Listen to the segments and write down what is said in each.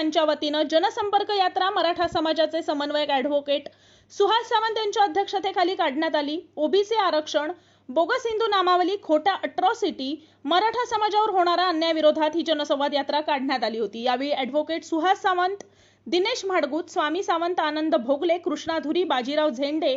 यांच्या वतीनं जनसंपर्क यात्रा मराठा समाजाचे समन्वयक ॲडव्होकेट सुहास सावंत यांच्या अध्यक्षतेखाली काढण्यात आली। ओबीसी आरक्षण, बोगस हिंदू नामावली, खोटा अट्रॉसिटी, मराठा समाजावर होणारा अन्यायाविरोधात ही जनसंवाद यात्रा काढण्यात आली होती। यावेळी ॲडव्होकेट सुहास सावंत, दिनेश म्हाडगूत, स्वामी सावंत, आनंद भोगले, कृष्णाधुरी, बाजीराव झेंडे,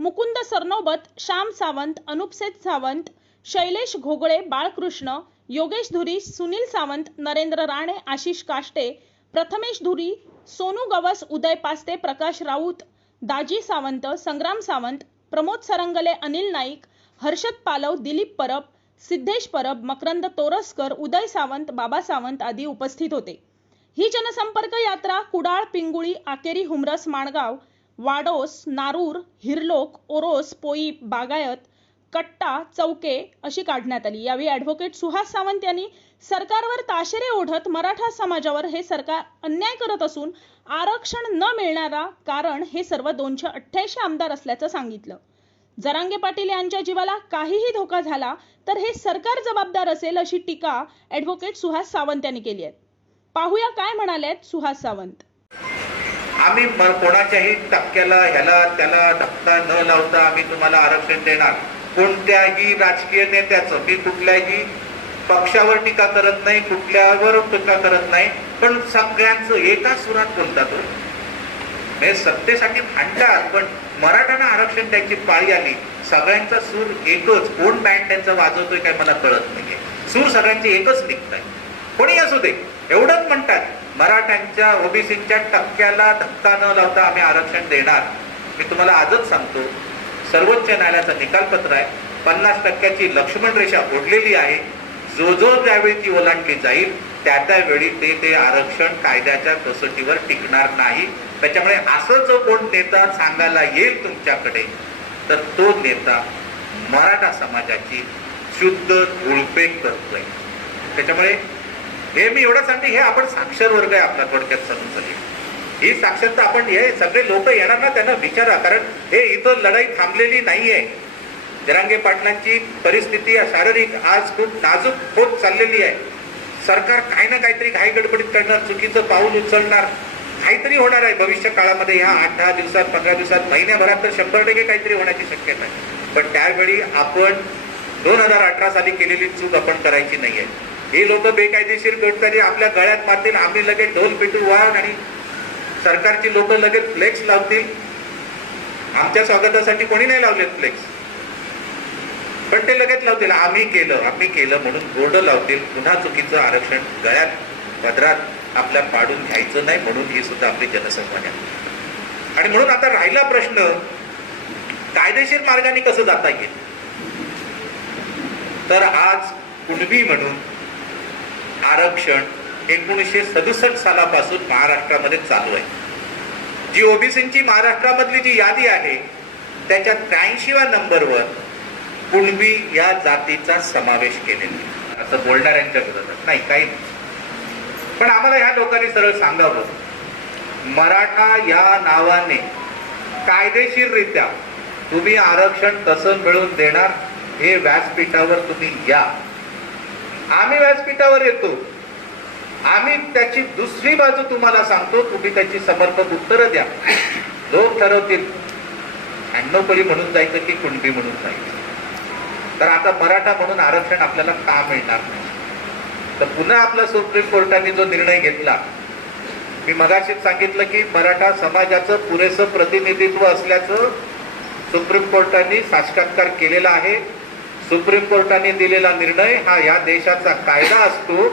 मुकुंद सरनोबत, श्याम सावंत, अनुपसेठ सावंत, शैलेश घोगळे, बाळकृष्ण, योगेश धुरी, सुनील सावंत, नरेंद्र राणे, आशिष काष्टे, प्रथमेश धुरी, सोनू गवस, उदय पास्ते, प्रकाश राऊत, दाजी सावंत, संग्राम सावंत, प्रमोद सरंगले, अनिल नाईक, हर्षद पालव, दिलीप परब, सिद्धेश परब, मकरंद तोरसकर, उदय सावंत, बाबा सावंत आदी उपस्थित होते। ही जनसंपर्क यात्रा कुडाळ, पिंगुळी, आकेरी, हुमरस, माणगाव, वाडोस, नारूर, हिरलोक, ओरोस, पोई, बागायत, कट्टा, चौके अशी काढण्यात आली। यावेळी ॲडव्होकेट सुहास सावंत यांनी सरकारवर ताशेरे ओढत मराठा समाजावर हे सरकार अन्याय करत असून आरक्षण न मिळणारा कारण हे सर्व 288 आमदार असल्याचं सांगितलं। जरांगे पाटील यांच्या जीवाला काहीही धोका झाला तर हे सरकार जबाबदार असेल अशी टीका ॲडव्होकेट सुहास सावंत यांनी केली आहे। पाहूया काय म्हणालेत सुहास सावंत। आम्ही कोणाच्याही टक्क्याला ह्याला त्याला धक्का न लावता आम्ही तुम्हाला आरक्षण देणार। कोणत्याही राजकीय नेत्याचं, मी कुठल्याही पक्षावर टीका करत नाही, कुठल्यावर टीका करत नाही, पण सगळ्यांचं एका सुरात बोलतात। म्हणजे सत्तेसाठी भांडतात, पण मराठ्यांना आरक्षण द्यायची पाळी आली, सगळ्यांचा सूर एकच। कोण बँड त्यांचा वाजवतोय काय मला कळत नाहीये, सूर सगळ्यांचे एकच निघताय। कोणी असू दे, एवढंच म्हणतात मराठ्यांच्या ओबीसीच्या टक्क्याला धक्का न लावता आम्ही आरक्षण देणार। मी तुम्हाला आजच सांगतो, सर्वोच्च न्यायालयाचा निकालपत्र आहे, 50% लक्ष्मण रेषा ओढलेली आहे। जो त्यावेळी ती ओलांडली जाईल त्यावेळी ते आरक्षण कायद्याच्या कसोटीवर टिकणार नाही। त्याच्यामुळे असं जो कोण नेता सांगायला येईल तुमच्याकडे, तर तो नेता मराठा समाजाची शुद्ध धुळपेक करतोय। त्याच्यामुळे हे मी एवढं सांगते, हे आपण साक्षर वर्ग आहे आपला, थोडक्यात समजून ही साक्षरता आपण, हे सगळे लोक येणार ना त्यांना विचारा, कारण हे इथं लढाई थांबलेली नाहीये। जरांगे पाटलांची परिस्थिती शारीरिक आज खूप नाजूक होत चाललेली आहे। सरकार काही ना काहीतरी घाई गडबडीत करणार, चुकीचं पाऊल उचलणार, काहीतरी होणार आहे भविष्य काळामध्ये। ह्या 8-10 दिवसात, 15 दिवसात, महिन्याभरात तर 100% काहीतरी होण्याची शक्यता आहे। पण त्यावेळी आपण 2018 साली केलेली चूक आपण करायची नाहीये। हे लोक बेकायदेशीर करताना आपल्या गळ्यात मारतील, आम्ही लगेच ढोल पिटू वाण आणि सरकारची लोक लगेच फ्लेक्स लावतील। आमच्या स्वागतासाठी कोणी नाही लावले फ्लेक्स, पण ते लगेच लावतील आम्ही केलं म्हणून बोर्ड लावतील। पुन्हा चुकीचं आरक्षण गळ्यात पदरात आपल्या पाडून घ्यायचं नाही, म्हणून ही सुद्धा आपली जनसंवाद आहे। आणि म्हणून आता राहिला प्रश्न, कायदेशीर मार्गाने कसं जाता येईल। तर आज कुणबी म्हणून आरक्षण 1967 सालापासून महाराष्ट्रामध्ये चालू आहे। जी ओबीसीची महाराष्ट्रामधली जी यादी आहे त्याच्यात 83व्या नंबरवर कुणबी या जातीचा समावेश केलेला। असं बोलणाऱ्यांच्या विरोधात नाही, काही नाही, पण आम्हाला ह्या लोकांनी सरळ सांगावं, मराठा या नावाने कायदेशीररित्या तुम्ही आरक्षण कसं मिळवून देणार, हे व्यासपीठावर तुम्ही या। आम्ही व्यासपीठावर येतो, आम्ही त्याची दुसरी बाजू तुम्हाला सांगतो, तुम्ही त्याची समर्पक उत्तरं द्या। लोक ठरवतील 96 म्हणून जायचं की कुणबी म्हणून जायचं। तर आता मराठा म्हणून आरक्षण आपल्याला का मिळणार नाही, तर पुन्हा आपला सुप्रीम कोर्टाने जो निर्णय घेतला, मी मगाशीच सांगितलं की मराठा समाजाचं पुरेसं प्रतिनिधित्व असल्याचं सुप्रीम कोर्टाने साक्षात्कार केलेला आहे। सुप्रीम कोर्टाने दिलेला निर्णय हा या देशाचा कायदा असतो।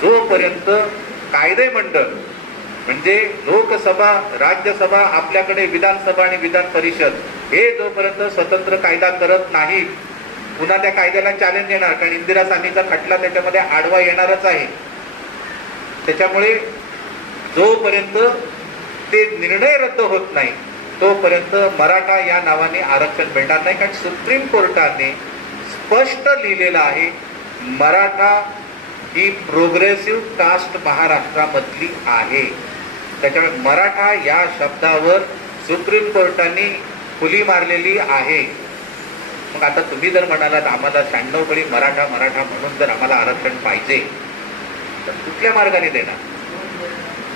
जोपर्यंत कायदे मंडळ म्हणजे लोकसभा, राज्यसभा, आपल्याकडे विधानसभा आणि विधान परिषद हे जोपर्यंत स्वतंत्र कायदा करत नाही, पुन्हा त्या कायद्याला चॅलेंज येणार, कारण इंदिरा साहनीचा खटला त्याच्यामध्ये आडवा येणारच आहे। त्याच्यामुळे जोपर्यंत ते निर्णय रद्द होत नाही तोपर्यंत मराठा या नावाने आरक्षण मिळणार नाही। कारण सुप्रीम कोर्टाने स्पष्ट लिहिलेलं आहे, मराठा ही प्रोग्रेसिव्ह कास्ट महाराष्ट्रामधली आहे। त्याच्यामुळे मराठा या शब्दावर सुप्रीम कोर्टाने खुली मारलेली आहे। मग आता तुम्ही जर म्हणालात आम्हाला 96 मराठा म्हणून जर आम्हाला आरक्षण पाहिजे, तर कुठल्या मार्गाने देणार।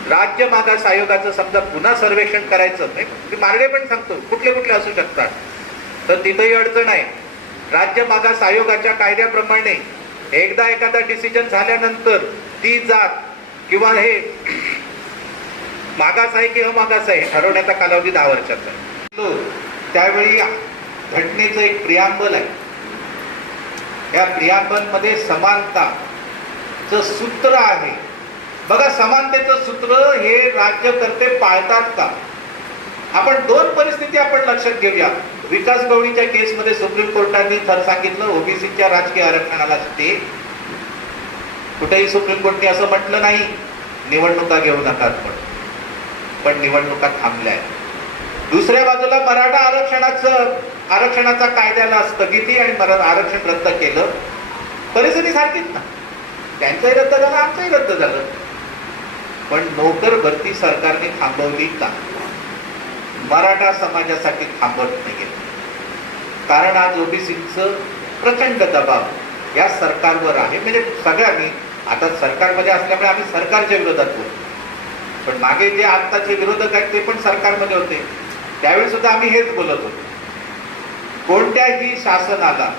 राज्य मागास आयोगाचं समजा पुन्हा सर्वेक्षण करायचं नाही, मी मार्गे पण सांगतो कुठले कुठले असू शकतात, तर तिथेही अडचण आहे. राज्य मागास आयोगाच्या कायद्याप्रमाणे एकदा एखादा डिसिजन झाल्यानंतर ती जात किंवा हे मागास आहे की अमागास आहे ठरवण्याचा कालावधी 10 वर्षाचा आहे. त्यावेळी घटनेचं एक प्रियांबल आहे. या प्रियांबल मध्ये समानताचं सूत्र आहे. बघा, समानतेचं सूत्र हे राज्यकर्ते पाळतात का? आपण 2 परिस्थिती आपण लक्षात घेऊया. विकास गवळीच्या केसमध्ये सुप्रीम कोर्टाने सांगितलं ओबीसीच्या राजकीय आरक्षणाला स्टे. कुठेही सुप्रीम कोर्टाने असं म्हटलं नाही निवडणुका घेऊ नका, पण निवडणुका थांबल्या आहेत. दुसऱ्या बाजूला मराठा आरक्षणाचा कायद्याला स्थगिती आणि आरक्षण रद्द केलं. परिस्थिती सारखीच ना, त्यांचंही रद्द झालं, आमचंही रद्द झालं. पण नोकर भरती सरकारने थांबवली का? मराठा समाजासाठी थांबवत नाहीये. कारण आज ओबीसीचं प्रचंड दबाव या सरकारवर आहे. म्हणजे सगळ्यांनी आता सरकारमध्ये असल्यामुळे आम्ही सरकारच्या विरोधात बोलतो, पण मागे जे आत्ताचे विरोधक आहेत ते पण सरकारमध्ये होते, त्यावेळी सुद्धा आम्ही हेच बोलत होतो. कोणत्याही शासनाला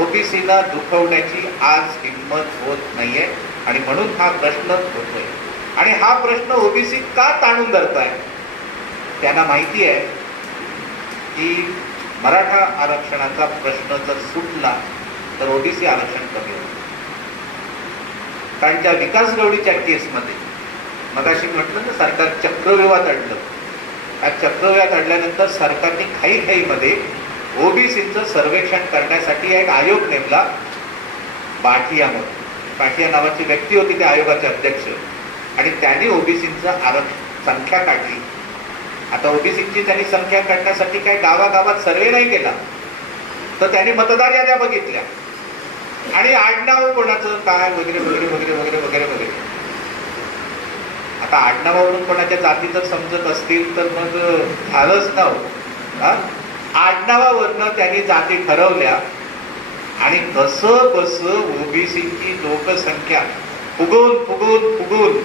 ओबीसीला दुखवण्याची आज हिंमत होत नाहीये आणि म्हणून हा प्रश्न होतोय. आणि हा प्रश्न ओबीसी का ताणून धरताय? त्यांना माहिती आहे की मराठा आरक्षणाचा प्रश्न जर सुटला तर ओबीसी आरक्षण कमी होईल. कारण त्या विकास गवळीच्या केसमध्ये मगाशी म्हटलं ना, सरकार चक्रव्यूहात अडलं. या चक्रव्यूहात अडल्यानंतर सरकारने घाईघाईमध्ये ओबीसीचं सर्वेक्षण करण्यासाठी एक आयोग नेमला. बाठिया म्हणून, बाठिया नावाची व्यक्ती होती त्या आयोगाचे अध्यक्ष, आणि त्यांनी ओबीसीचं संख्या काढली. आता ओबीसीची त्यांनी संख्या काढण्यासाठी काय गावागावात सर्वे नाही केला, तर त्यांनी मतदार याद्या बघितल्या आणि आडनाव कोणाचं काय वगैरे वगैरे वगैरे वगैरे वगैरे वगैरे. आता आडनावावरून कोणाच्या जाती जर समजत असतील तर मग झालंच ना हो. आडनावावरनं त्यांनी जाती ठरवल्या आणि कसं बसं ओबीसीची लोकसंख्या फुगून फुगून फुगून,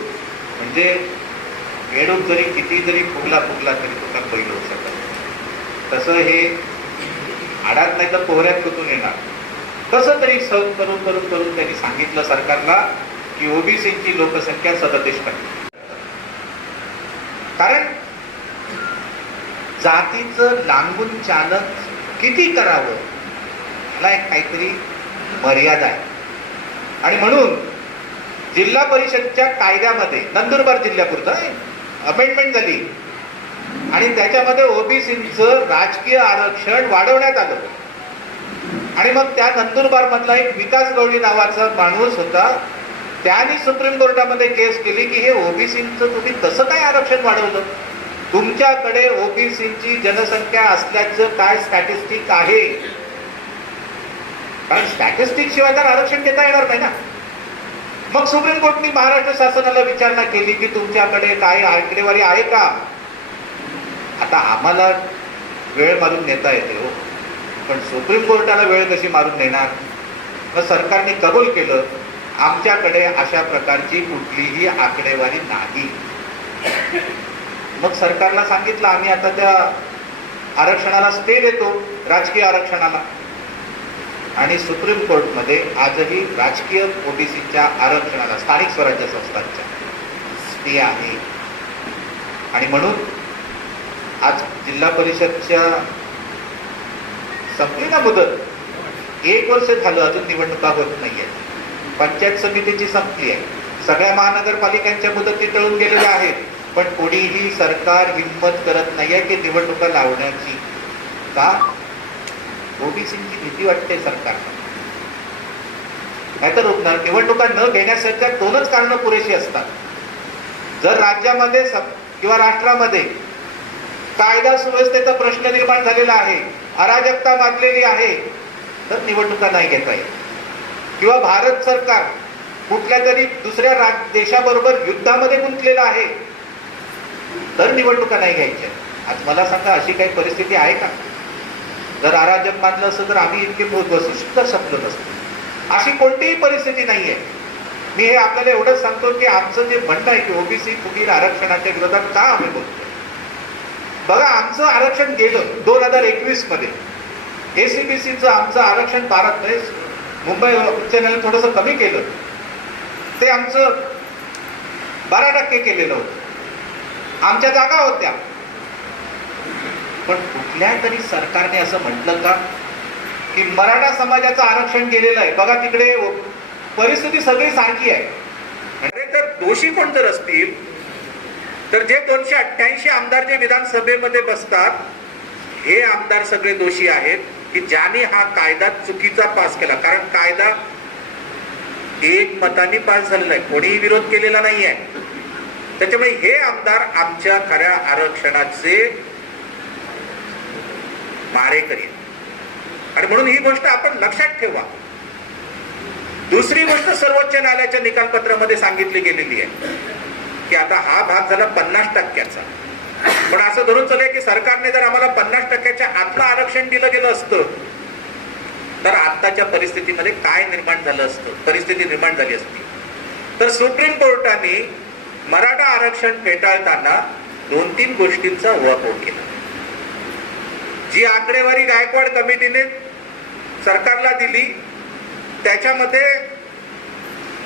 म्हणजे बेडूक जरी किती जरी फुगला तरी तुका पहिलं होऊ शकत. तसं हे आडात नाही तर पोहऱ्यात कुठून येणार. कसं तरी सहन करून करून करून त्यांनी सांगितलं सरकारला की ओबीसीची लोकसंख्या 37%. कारण जातीचं लांबून चालक किती करावं याला एक काहीतरी मर्यादा आहे. आणि म्हणून जिल्हा परिषदच्या कायद्यामध्ये नंदुरबार जिल्ह्यापुरतं अमेंडमेंट झाली आणि त्याच्यामध्ये ओबीसीचं राजकीय आरक्षण वाढवण्यात आलं. आणि मग त्या नंदुरबार मधला एक विकास गवळी नावाचा माणूस होता, त्यांनी सुप्रीम कोर्टामध्ये केस केली की हे ओबीसीचं तुम्ही कसं काय आरक्षण वाढवलं? तुमच्याकडे ओबीसीची जनसंख्या असल्याचं काय स्टॅटिस्टिक आहे? कारण स्टॅटिस्टिक शिवाय तर आरक्षण घेता येणार नाही ना. मग सुप्रीम कोर्टाने महाराष्ट्र शासनाला विचारणा केली की तुमच्याकडे काय आकडेवारी आहे का? आता आम्हाला वेळ मारून नेता येते हो, पण सुप्रीम कोर्टाला वेळ कशी मारून नेणार? मग सरकारने कबूल केलं आमच्याकडे अशा प्रकारची कुठलीही आकडेवारी नाही. मग सरकारला सांगितलं आम्ही आता त्या आरक्षणाला स्टे देतो, राजकीय आरक्षणाला. आणि सुप्रीम कोर्टमध्ये आजही राजकीय ओबीसीच्या आरक्षणाला स्थानिक स्वराज्य संस्थांच्या स्टे आहे. आणि म्हणून आज जिल्हा परिषदच्या संपली ना मुदत, 1 वर्ष झालं अजून निवडणुका होत नाहीये. पंचायत समितीची संपली आहे, सगळ्या महानगरपालिकांच्या मुदती टळून गेलेल्या आहेत, पण कोणीही सरकार हिंमत करत नाहीये की निवडणुका लावण्याची. का? ओबीसीची भीती वाटते सरकारला. नाहीतर निवडणुका न घेण्यासाठी 2च कारणं पुरेशी असतात. जर राज्यामध्ये किंवा राष्ट्रामध्ये कायदा सुव्यवस्थेचा प्रश्न निर्माण झालेला आहे, अराजकता माजलेली आहे, तर निवडणुका नाही घेता येत. किंवा भारत सरकार कुठल्या तरी दुसऱ्या देशाबरोबर युद्धामध्ये गुंतलेलं आहे, तर निवडणुका नाही घ्यायच्या. आज मला सांगा अशी काही परिस्थिती आहे का? जर अराजक मानलं असतं तर आम्ही इतके बसू सुद्धा शकलो नसतो. अशी कोणतीही परिस्थिती नाहीये. मी हे आपल्याला एवढंच सांगतो की आमचं जे म्हणणं आहे की ओबीसी फुटीर आरक्षणाच्या विरोधात का आम्ही बोलतो. बघा, आमचं आरक्षण गेलं 2021 मध्ये. एसीबीसीचं आमचं आरक्षण भारत मुंबई उच्च न्यायालयाने थोडंसं कमी केलं, ते आमचं 12% केलेलं होतं. आमच्या जागा होत्या. पण कुठल्या तरी सरकारने असं म्हटलं का की मराठा समाजाचं आरक्षण गेलेलं आहे, बघा तिकडे परिस्थिती सगळी सारखी आहे. अरे तर दोषी कोण जर असतील तर जे 288 आमदार जे विधानसभेमध्ये बसतात हे आमदार सगळे दोषी आहेत की ज्यांनी हा कायदा चुकीचा पास केला. कारण कायदा एक मताने पास झालेला आहे, कोणीही विरोध केलेला नाही आहे. त्याच्यामुळे हे आमदार आमच्या खऱ्या आरक्षणाचे मारेकरी. आणि म्हणून ही गोष्ट आपण लक्षात ठेवा. दुसरी गोष्ट सर्वोच्च न्यायालयाच्या निकालपत्रामध्ये सांगितली गेलेली आहे की आता हा भाग झाला 50%चा. पण असं धरून चाललंय की सरकारने जर आम्हाला 50%च्या आतलं आरक्षण दिलं गेलं असतं तर आताच्या परिस्थितीमध्ये काय निर्माण झालं असतं, परिस्थिती निर्माण झाली असती. तर सुप्रीम कोर्टाने मराठा आरक्षण फेटाळताना 2-3 गोष्टींचा उहापोह केला. जी आकडेवारी गायकवाड कमिटीने सरकारला दिली त्याच्यामध्ये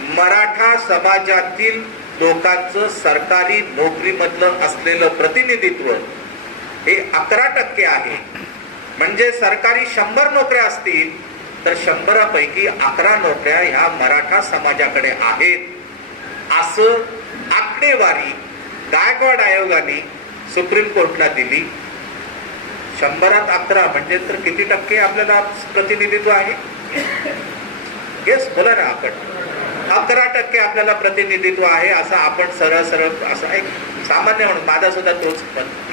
मराठा समाजातील लोकांचं सरकारी नोकरीमधलं असलेलं प्रतिनिधित्व हे 11% आहे. म्हणजे सरकारी 100 नोकऱ्या असतील तर 100 पैकी 11 नोकऱ्या ह्या मराठा समाजाकडे आहेत, असं आकडेवारी गायकवाड आयोगाने सुप्रीम कोर्टला दिली. 100त 11 म्हणजे तर किती टक्के आपल्याला प्रतिनिधित्व आहे? येस, बोला ना. आपण 11% आपल्याला प्रतिनिधित्व आहे असं आपण सरळ असं एक सामान्य म्हणून माझा सुद्धा तोच मत आहे.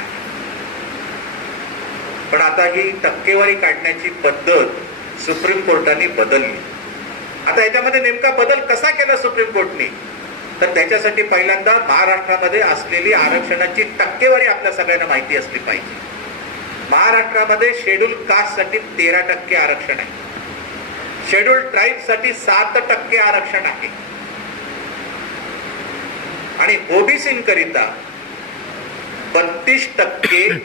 पण आता ही टक्केवारी काढण्याची पद्धत सुप्रीम कोर्टाने बदलली. आता याच्यामध्ये नेमका बदल कसा केला सुप्रीम कोर्टने, तर त्याच्यासाठी पहिल्यांदा महाराष्ट्रामध्ये असलेली आरक्षणाची टक्केवारी आपल्या सगळ्यांना माहिती असली पाहिजे. महाराष्ट्रामध्ये शेड्यूल कास्ट साठी 13% आरक्षण आहे, शेड्यूल ट्राईब साठी 7% आरक्षण आहे आणि ओबीसी करिता 32%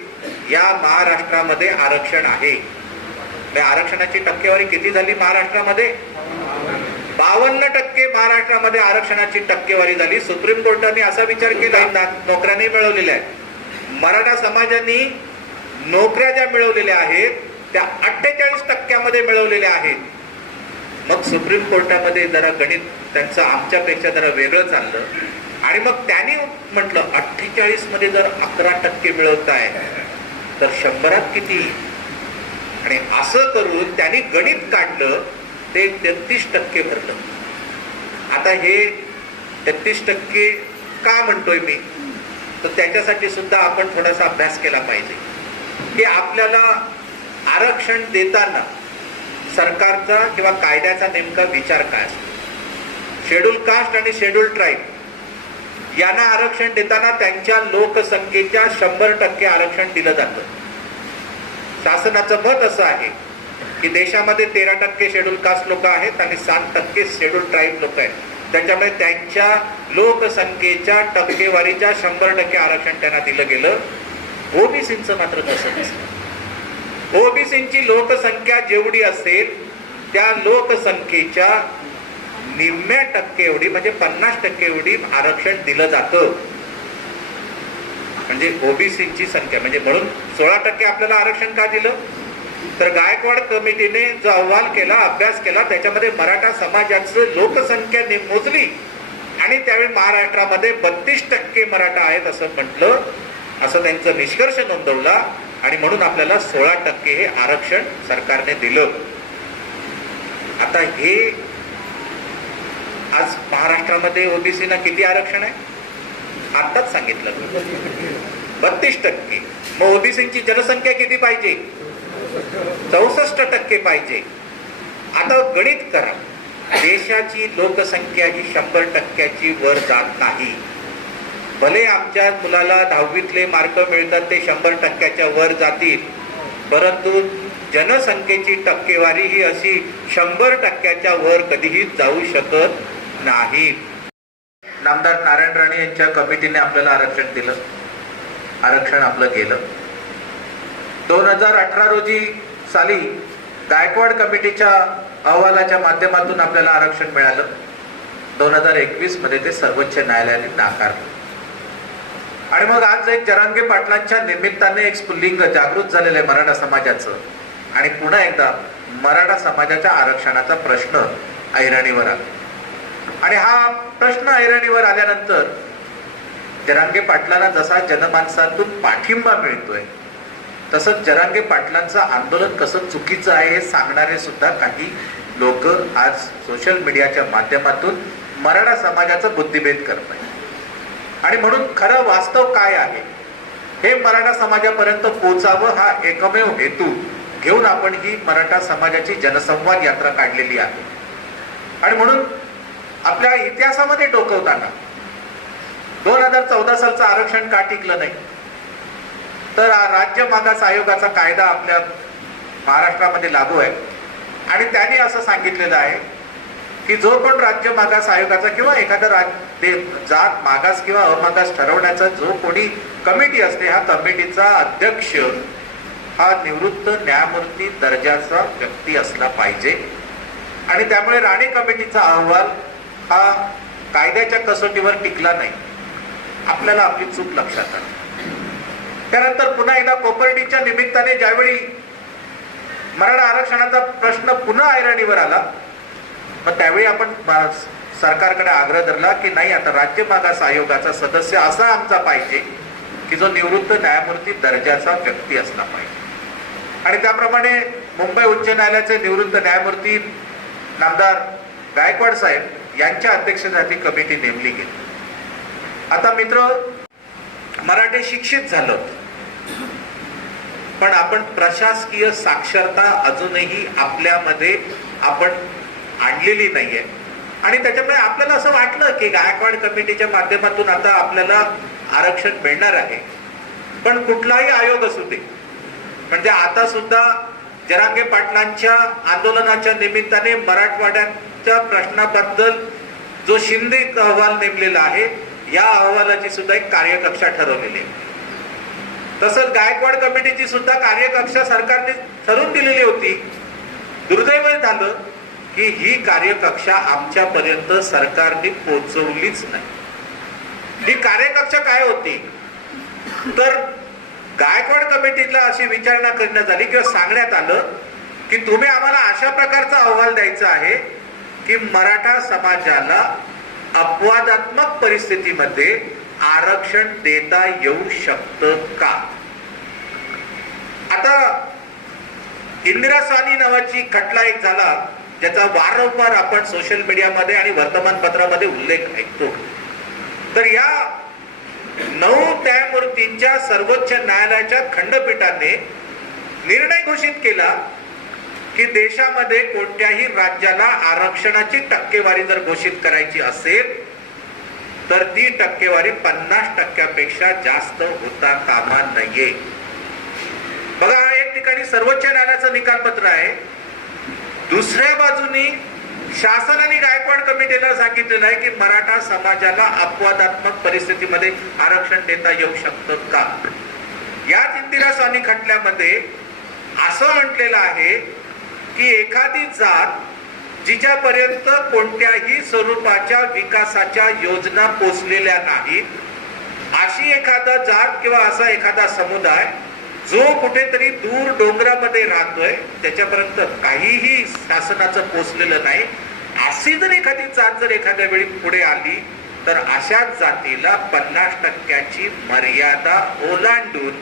या महाराष्ट्रामध्ये आरक्षण आहे. आरक्षणाची टक्केवारी किती झाली महाराष्ट्रामध्ये? 52% महाराष्ट्रामध्ये आरक्षणाची टक्केवारी झाली. सुप्रीम कोर्टाने असा विचार केला, नोकऱ्या मिळवलेल्या आहेत, मराठा समाजाने नोकऱ्या ज्या मिळवलेल्या आहेत त्या 48% मिळवलेल्या आहेत. मग सुप्रीम कोर्टामध्ये जरा गणित त्यांचं आमच्यापेक्षा जरा वेगळं चाललं आणि मग त्यांनी म्हटलं 48 मध्ये जर 11% मिळवताय तर 100त किती? आणि असं करून त्यांनी गणित काढलं, ते 33% भरलं. आता हे 33% का म्हणतोय मी, तर त्याच्यासाठी सुद्धा आपण थोडासा अभ्यास केला पाहिजे की आपल्याला आरक्षण देताना सरकारचा किंवा कायद्याचा नेमका विचार काय असतो. शेड्यूल कास्ट आणि शेड्यूल ट्राईब यांना आरक्षण देताना त्यांच्या लोकसंख्येच्या 100% आरक्षण दिलं जातं. शासनाचं मत असं आहे की देशामध्ये 13% शेड्यूल कास्ट लोक आहेत आणि 7% शेड्यूल ट्राईब लोक आहेत. त्याच्यामुळे त्यांच्या लोकसंख्येच्या टक्केवारीच्या 100% आरक्षण त्यांना दिलं गेलं. ओबीसींचं मात्र तसं नसतं. ओबीसींची लोकसंख्या जेवढी असेल त्या लोकसंख्येच्या निम्म्या टक्के एवढी म्हणजे 50% एवढी आरक्षण दिलं जातं. म्हणजे ओबीसींची संख्या म्हणजे म्हणून 16% आपल्याला आरक्षण का दिलं, तर गायकवाड कमिटीने जो अहवाल केला, अभ्यास केला, त्याच्यामध्ये मराठा समाजाचं लोकसंख्या मोजली आणि त्यावेळी महाराष्ट्रामध्ये 32% मराठा आहेत असं म्हटलं, असं त्यांचं निष्कर्ष नोंदवला आणि म्हणून आपल्याला 16% हे आरक्षण सरकारने दिलं. आता हे आज महाराष्ट्रामध्ये ओबीसीना किती आरक्षण आहे आताच सांगितलं, 32%. मग ओबीसीची जनसंख्या किती पाहिजे? 64% पाहिजे. आता गणित करा, देशाची लोकसंख्या ही 100%ची वर जात नाही. भले आमच्या मुलाला 10वीतले मार्क मिळतात ते 100%च्या वर जातील, परंतु जनसंख्येची टक्केवारी ही अशी 100%च्या वर कधीही जाऊ शकत नाही. नामदार नारायण राणे यांच्या कमिटीने आपल्याला आरक्षण दिलं, आरक्षण आपलं गेलं. 2018 रोजी साली गायकवाड कमिटीच्या अहवालाच्या माध्यमातून आपल्याला आरक्षण मिळालं. 2021 मध्ये ते सर्वोच्च न्यायालयाने नाकारलं. आणि मग आज एक जरांगे पाटलांच्या निमित्ताने एक स्फुल्लिंग जागृत झालेलं आहे मराठा समाजाचं, आणि पुन्हा एकदा मराठा समाजाच्या आरक्षणाचा प्रश्न ऐरणीवर आला. आणि हा प्रश्न ऐरणीवर आल्यानंतर जरांगे पाटलांना जसा जनमानसातून पाठिंबा मिळतोय, तसंच जरांगे पाटलांचं आंदोलन कसं चुकीचं आहे हे सांगणारे सुद्धा काही लोक आज सोशल मीडियाच्या माध्यमातून मराठा समाजाचा बुद्धिभेद करत आहेत. आणि म्हणून खरं वास्तव काय आहे हे मराठा समाजापर्यंत पोहोचावं हा एकमेव हेतू घेऊन आपण ही मराठा समाजाची जनसंवाद यात्रा काढलेली आहे. आणि म्हणून आपल्या इतिहासामध्ये डोकवताना 2014 सालचं आरक्षण का टिकलं नाही, तर राज्य मागास आयोगाचा कायदा आपल्या महाराष्ट्रामध्ये लागू आहे. आणि त्यांनी असं सांगितलेलं आहे की जो पण राज्य मागास आयोगाचा किंवा एखादा जात मागास किंवा अमागास ठरवण्याचा जो कोणी कमिटी असते, ह्या कमिटीचा अध्यक्ष हा निवृत्त न्यायमूर्ती दर्जाचा व्यक्ती असला पाहिजे. आणि त्यामुळे राणे कमिटीचा अहवाल हा कायद्याच्या कसोटीवर टिकला नाही. आपल्याला आपली चूक लक्षात आली. त्यानंतर पुन्हा एकदा कोपर्डीच्या निमित्ताने ज्यावेळी मराठा आरक्षणाचा प्रश्न पुन्हा ऐरणीवर आला, मग त्यावेळी आपण सरकारकडे आग्रह धरला की नाही, आता राज्य मागास आयोगाचा सदस्य असा आमचा पाहिजे की जो निवृत्त न्यायमूर्ती दर्जाचा व्यक्ती असला पाहिजे. आणि त्याप्रमाणे मुंबई उच्च न्यायालयाचे निवृत्त न्यायमूर्ती नामदार गायकवाड साहेब यांच्या अध्यक्षतेखाली कमिटी नेमली गेली. आता मित्र, मराठे शिक्षित झालो, पण आपण प्रशासकीय साक्षरता अजूनही आपल्यामध्ये आपण आणलेली नाहीये. आणि त्याच्यामुळे आपल्याला असं वाटलं की गायकवाड कमिटीच्या माध्यमातून आता आपल्याला आरक्षण मिळणार आहे. पण कुठलाही आयोग असू दे, म्हणजे आता सुद्धा जरांगे पाटलांच्या आंदोलनाच्या निमित्ताने मराठवाड्याच्या प्रश्नाबद्दल जो शिंदे अहवाल नेमलेला आहे, या अहवालाची सुद्धा एक कार्यकक्षा ठरवलेली आहे. तसंच गायकवाड कमिटीची सुद्धा कार्यकक्षा सरकारने ठरवून दिलेली होती. दुर्दैव झालं की ही कार्यकक्षा आमच्यापर्यंत सरकारने पोहोचवलीच नाही. ही कार्यकक्षा काय होती, तर गायकवाड कमिटीला अशी विचारणा करण्यात आली किंवा सांगण्यात आलं की तुम्ही आम्हाला अशा प्रकारचा अहवाल द्यायचा आहे की मराठा समाजाला अपवादात्मक परिस्थितीमध्ये आरक्षण देता येऊ शकतं का. आता इंदिरा साहनी नावाची खटला एक झाला, ज्याचा वारंवार आपण सोशल मीडियामध्ये आणि वर्तमानपत्रामध्ये उल्लेख ऐकतो. तर या 9 न्यायमूर्तींच्या सर्वोच्च न्यायालयाच्या खंडपीठाने निर्णय घोषित केला की देशामध्ये कोणत्याही राज्याला आरक्षणाची टक्केवारी जर घोषित करायची असेल तर ती टक्केवारी 50% जास्त होता कामा नये. बघा, एक ठिकाणी सर्वोच्च न्यायालयाचं निकालपत्र आहे, दुसऱ्या बाजूनी शासनाने गायकवाड कमिटीला सांगितलेलं आहे की मराठा समाजाला अपवादात्मक परिस्थितीमध्ये आरक्षण देता येऊ शकतं का. याच इंदिरा साहनी खटल्यामध्ये असं म्हटलेलं आहे की एखादी जात जिच्यापर्यंत कोणत्याही स्वरूपाच्या विकासाच्या योजना पोचलेल्या नाहीत, अशी एखादा जात किंवा असा एखादा समुदाय जो कुठेतरी दूर डोंगरामध्ये राहतोय, त्याच्यापर्यंत काहीही शासनाचं पोचलेलं नाही, अशी जर एखादी जात जर एखाद्या वेळी पुढे आली तर अशा जातीला 50% मर्यादा ओलांडून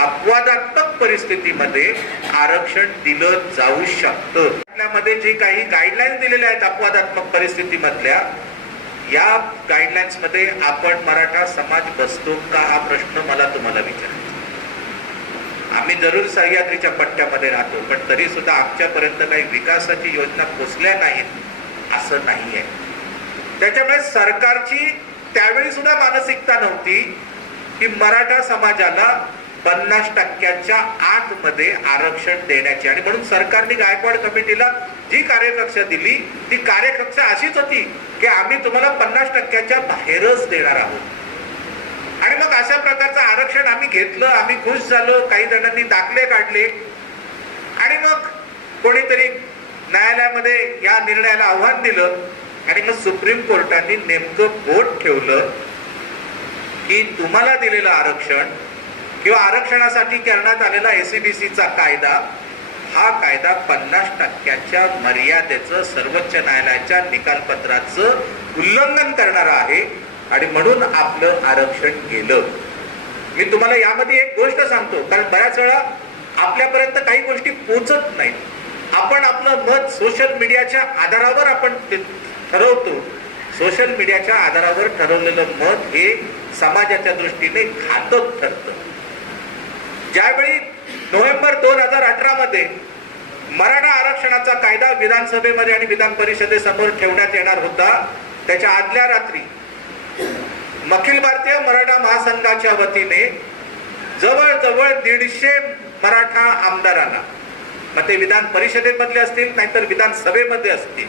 अपवादात्मक परिस्थितीमध्ये आरक्षण दिलं जाऊ शकतं. आपल्यामध्ये जे काही गाईडलाईन्स दिलेल्या आहेत अपवादात्मक परिस्थितीमधल्या, या गाईडलाईन्स मध्ये आपण मराठा समाज बसतो का हा प्रश्न मला तुम्हाला विचारायचा. आम्ही जरूर सह्याद्रीच्या पट्ट्यामध्ये राहतो, पण तरी सुद्धा आमच्यापर्यंत काही विकासाची योजना पोचल्या नाहीत असं नाहीये. त्याच्यामुळे सरकारची त्यावेळी सुद्धा मानसिकता नव्हती की मराठा समाजाला 50% आतमध्ये आरक्षण देण्याची, आणि म्हणून सरकारने गायकवाड कमिटीला जी कार्यकक्षा दिली ती कार्यकक्षा अशीच होती की आम्ही तुम्हाला 50% बाहेरच देणार आहोत. आणि मग अशा प्रकारचं आरक्षण आम्ही घेतलं, आम्ही खुश झालो, काही जणांनी दाखले काढले, आणि मग कोणीतरी न्यायालयामध्ये या निर्णयाला आव्हान दिलं, आणि मग सुप्रीम कोर्टाने नेमकं बोट ठेवलं की तुम्हाला दिलेलं आरक्षण किंवा आरक्षणासाठी करण्यात आलेला एसईबीसीचा कायदा, हा कायदा 50% मर्यादेचं सर्वोच्च न्यायालयाच्या निकालपत्राचं उल्लंघन करणारा आहे, आणि म्हणून आपलं आरक्षण गेलं. मी तुम्हाला यामध्ये एक गोष्ट सांगतो, कारण बऱ्याच वेळा आपल्यापर्यंत काही गोष्टी पोचत नाहीत. आपण आपलं मत सोशल मीडियाच्या आधारावर आपण ठरवतो. सोशल मीडियाच्या आधारावर ठरवलेलं मत हे समाजाच्या दृष्टीने घातक ठरतं. ज्यावेळी नोव्हेंबर 2018 मध्ये मराठा आरक्षणाचा कायदा विधानसभेमध्ये आणि विधान परिषदेसमोर ठेवण्यात येणार होता, त्याच्या आदल्या रात्री अखिल भारतीय मराठा महासंघाच्या वतीने जवळजवळ 150 मराठा आमदारांना, मग ते विधान परिषदेमधले असतील नाहीतर विधानसभेमध्ये असतील,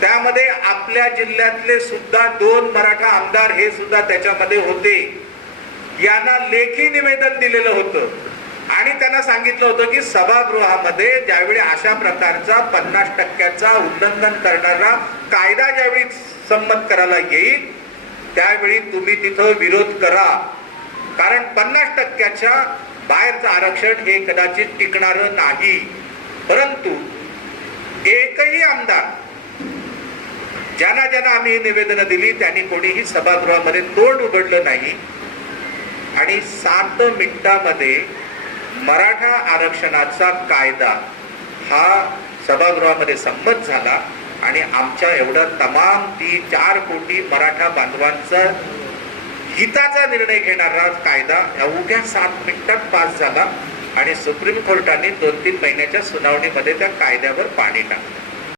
त्यामध्ये आपल्या जिल्ह्यातले सुद्धा 2 मराठा आमदार हे सुद्धा त्याच्यामध्ये होते, यांना लेखी निवेदन दिलेलं होतं, आणि त्यांना सांगितलं होतं की सभागृहामध्ये ज्यावेळी अशा प्रकारचा 50% उल्लंघन करणारा कायदा ज्यावेळी संमत करायला येईल त्यावेळी तुम्ही तिथं विरोध करा, कारण 50% बाहेरचं आरक्षण हे कदाचित टिकणारं नाही. परंतु एकही आमदार, ज्यांना आम्ही ही निवेदनं दिली त्यांनी कोणीही सभागृहामध्ये तोंड उघडलं नाही, आणि 7 मिनिटांमध्ये मराठा आरक्षणाचा कायदा हा सभागृहामध्ये संमत झाला, आणि आमच्या एवढं तमाम 4 कोटी मराठा बांधवांचा हिताचा निर्णय घेणारा कायदा अवघ्या 7 मिनिटात पास झाला, आणि सुप्रीम कोर्टाने 2-3 महिन्याच्या सुनावणीमध्ये त्या कायद्यावर पाणी टाकलं.